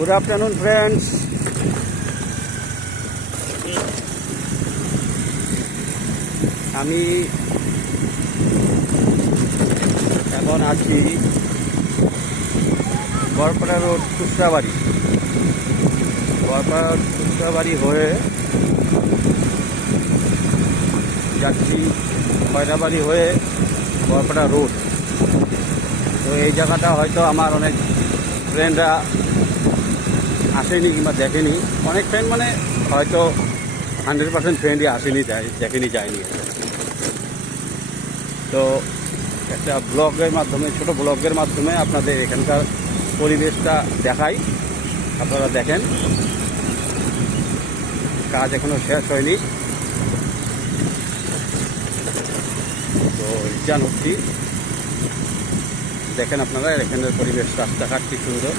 Good afternoon friends. আমি এখন আছি বরপাড়া রোড খুচরাবাড়ি। বরপাড়া রোড খুচরাবাড়ি হয়ে যাচ্ছি খয়রাবাড়ি হয়ে বরপাড়া রোড। তো এই জায়গাটা হয়তো আমার অনেক ফ্রেন্ডরা আসেনি কিংবা দেখেনি। অনেক ফ্রেন্ড মানে হয়তো 100% ফ্রেন্ডই আসেনি, দেখেনি, যায়নি। তো একটা ব্লগের মাধ্যমে, ছোটো ব্লগের মাধ্যমে আপনাদের এখানকার পরিবেশটা দেখাই, আপনারা দেখেন। কাজ এখনও শেষ হয়নি, তো রিটার্ন হচ্ছি। দেখেন আপনারা এখানের পরিবেশ, রাস্তাঘাট কি সুন্দর।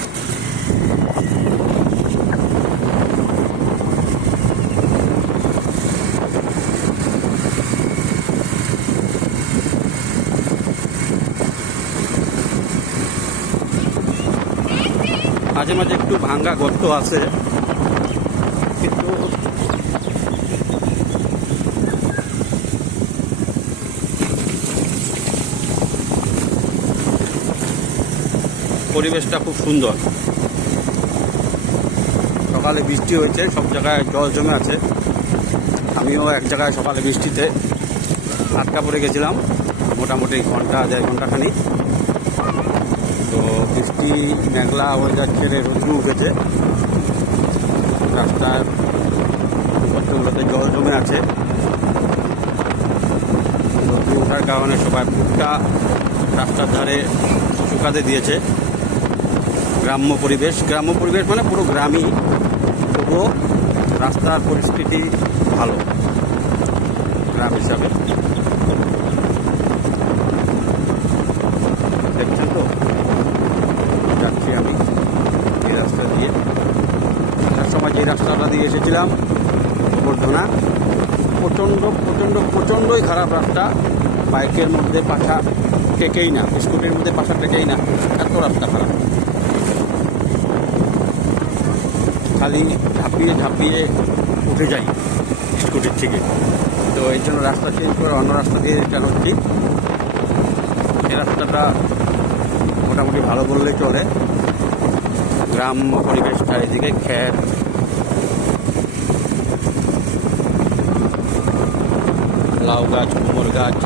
মাঝে মাঝে একটু ভাঙ্গা গর্ত আছে, কিন্তু পরিবেশটা খুব সুন্দর। সকালে বৃষ্টি হয়েছে, সব জায়গায় জল জমে আছে। আমিও এক জায়গায় সকালে বৃষ্টিতে আটকা পড়ে গেছিলাম, মোটামুটি ঘন্টা 1.5 ঘন্টাখানি। তো বৃষ্টি মেঘলা ওয়েদার ছেড়ে রোদ্র উঠেছে, রাস্তার গর্তগুলোতে জল জমে আছে। রোদ্র ওঠার কারণে সবাই ফুটটা রাস্তার ধারে শুকাতে দিয়েছে। গ্রাম্য পরিবেশ মানে পুরো গ্রামই, তবুও রাস্তার পরিস্থিতি ভালো গ্রাম হিসাবে। দেখছেন তো, যাচ্ছি আমি এই রাস্তা দিয়ে। আসার সময় যে রাস্তাটা দিয়ে এসেছিলাম গোবর্ধনা, প্রচণ্ডই খারাপ রাস্তা। বাইকের মধ্যে পাছা টেকেই না, স্কুটির মধ্যে পাছা টেকেই না, এত রাস্তা খারাপ। খালি ঝাঁপিয়ে উঠে যাই স্কুটির থেকে। তো এই জন্য রাস্তা চেঞ্জ করে অন্য রাস্তা দিয়ে রিটার্ন হচ্ছি। এই রাস্তাটা মোটামুটি ভালো বললেই চলে। গ্রাম্য পরিবেশ, চারিদিকে ক্ষেত, লাউ গাছ, কুমড় গাছ।